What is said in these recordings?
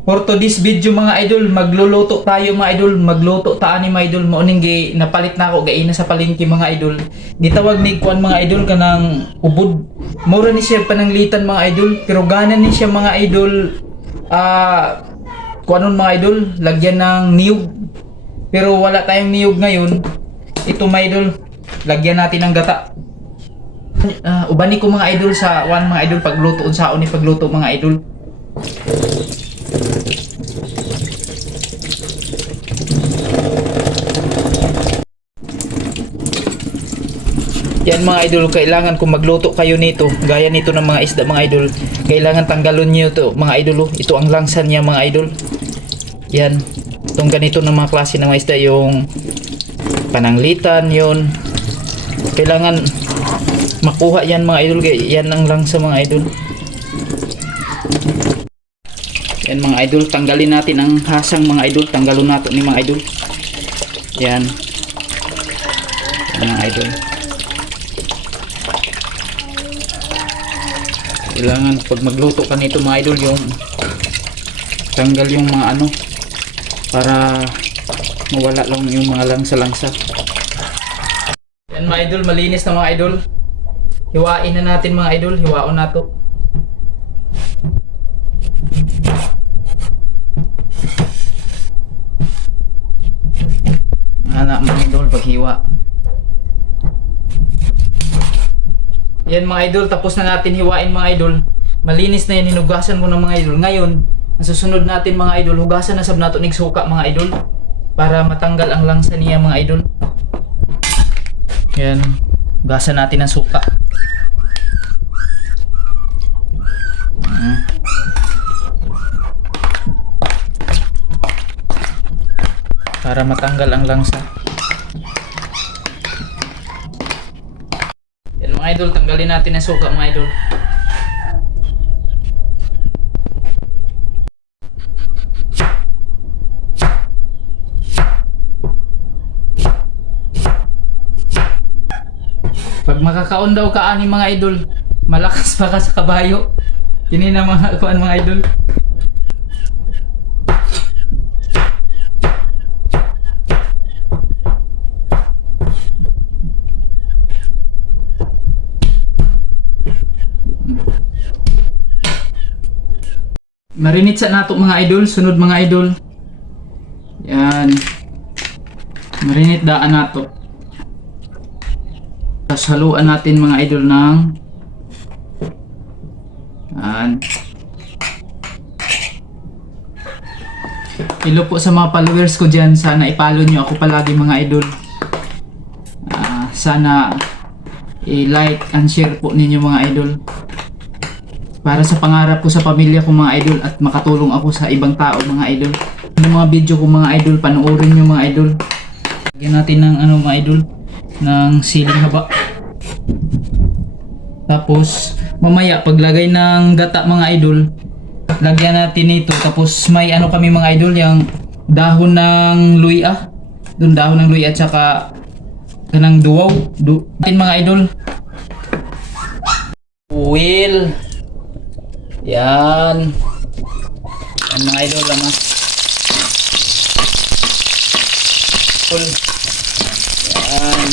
For today's video mga idol, magluluto tayo mga idol, magluto ta ani mga idol, mo ning napalit na ako gaina sa palengke mga idol. Gitawag ni kuan mga idol kanang ubod. Mura ni siya pananglitan mga idol, pero gana ni siya mga idol kuanon mga idol, lagyan ng niyog. Pero wala tayong niyog ngayon. Ito mga idol, lagyan natin ng gata. Ubani ko mga idol sa one mga idol pagluto unsaon ni pagluto mga idol. Yan mga idol, kailangan kung magluto kayo nito, gaya nito ng mga isda mga idol, kailangan tanggalon niyo to mga idol. Ito ang langsan niya mga idol. Yan, itong ganito ng mga klase ng mga isda, yung pananglitan yun, kailangan makuha yan mga idol. Yan ang langsa mga idol. Yan mga idol, tanggalin natin ang hasang mga idol, tanggalon natin ni mga idol. Yan, yan mga idol. Kailangan pag magluto ka nito mga idol, yung tanggal yung mga ano, para mawala lang yung mga langsa-langsa. Yan mga idol, malinis na mga idol. Hiwain na natin mga idol, hiwaon na to. Anak mga idol, paghiwa. Yan mga idol, tapos na natin hiwain mga idol. Malinis na yan, hinugasan mo ng mga idol. Ngayon, ang susunod natin mga idol, hugasan na sab nato nig suka mga idol, para matanggal ang langsa niya mga idol. Yan, hugasan natin ang suka. Para matanggal ang langsa. Yan mga idol, tanggalin natin ang suka mga idol. Pag makakaon daw ka ani mga idol, malakas pa ka sa kabayo. Kini na mga kuan mga idol. Marinate sa nato mga idol, sunod mga idol. Yan. Marinate daan nato. Tapos haluan natin mga idol ng yan. Hello po sa mga followers ko dyan. Sana ipalo nyo ako palagi mga idol. Sana i-like and share po ninyo mga idol, para sa pangarap ko sa pamilya ko mga idol, at makatulong ako sa ibang tao mga idol. Yung mga video ko mga idol, panoorin nyo mga idol. Lagyan natin ng ano mga idol, ng siling haba. Tapos mamaya paglagay ng gata mga idol, lagyan natin ito. Tapos may ano kami mga idol, yung dahon ng luya. Doon dahon ng luya at saka kanang duwaw. Mga idol. Oil. Yan. Yan mga idol naman. Yan.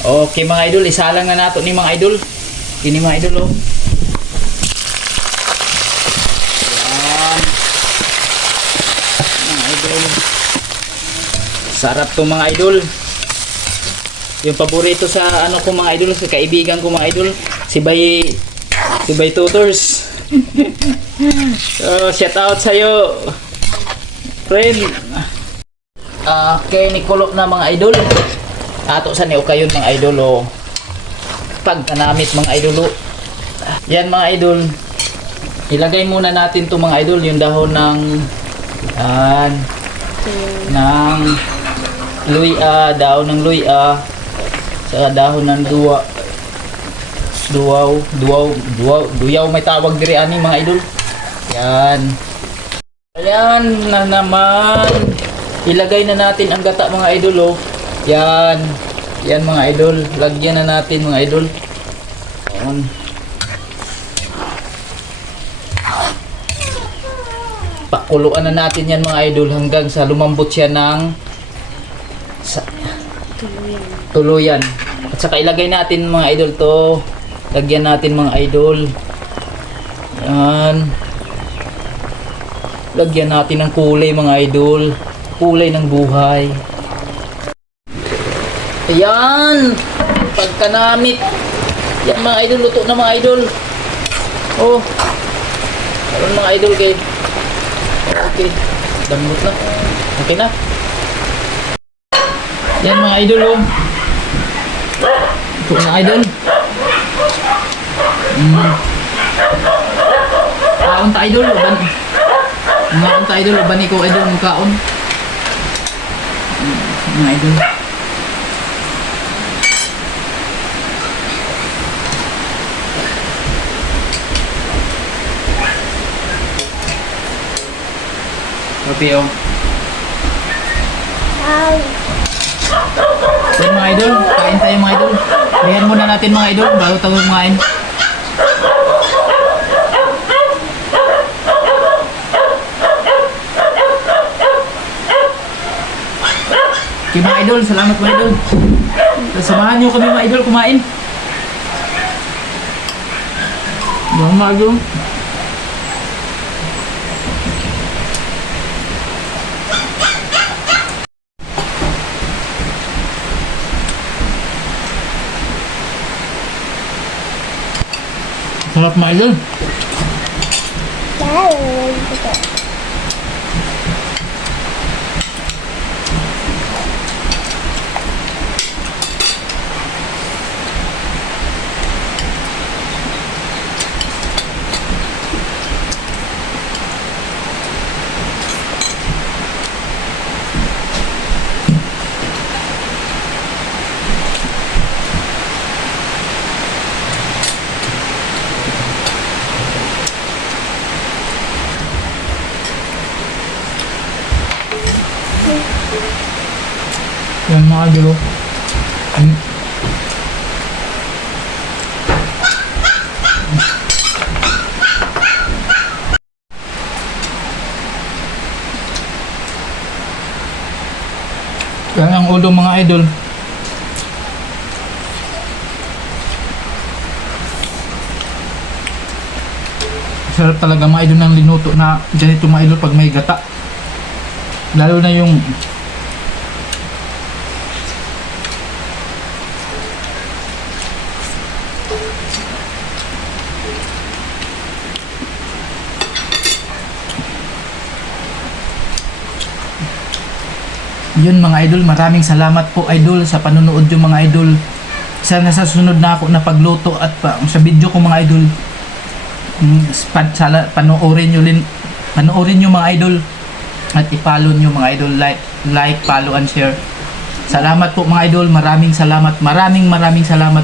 Okay mga idol, isalang na nato ni mga idol. Ini mga idol oh. Yan. Mga idol. Sarap to mga idol. Yung paborito sa ano ko mga idol, sa kaibigan ko mga idol, si Bay Tutors. So, shout out sa iyo, friend. Kay Nicolop na mga idol. Ato sa niyo kayo mga idol o pagkanamit mga idol. Yan mga idol. Ilagay muna natin to mga idol, yung dahon ng luya, dahon ng luya, sa dahon ng duyaw may tawag diri ani mga idol. Yan. Ayan na naman. Ilagay na natin ang gata mga idol oh. Yan. Yan mga idol. Lagyan na natin mga idol. Ayan. Pakuluan na natin yan mga idol hanggang sa lumambot siya ng tuluyan. At saka ilagay natin mga idol to. Lagyan natin mga idol. Yan. Lagyan natin ng kulay mga idol. Kulay ng buhay. Ayan. Pagkanamit. Yan mga idol. Luto na mga idol. Oh. Meron mga idol kay. Okay. Damot na. Okay na. Yan mga idol oh. Ito mga idol. Kaon ta idol. Kaon ta idol. Uban ikaw idol. Kaon. Mga idol. Kopi oh. So mga idol, kain tayo mga idol. Riyan muna natin mga idol bago tayo kumain. Okay mga idol, salamat mga idol. Samahan nyo kami mga idol kumain. Mga idol. Sarap mga idol. Yan mga idol. Yan ang ulo mga idol. Sarap talaga mga idol ng linuto na ganito mga idol pag may gata. Lalo na yung yun mga idol, maraming salamat po idol sa panonood yung mga idol. Sana sa sunod na ako na pagluto at sa video ko mga idol, panoorin nyo mga idol at i-follow nyo mga idol, like, follow and share. Salamat po mga idol, maraming salamat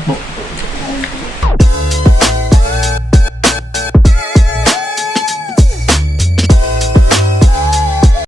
po.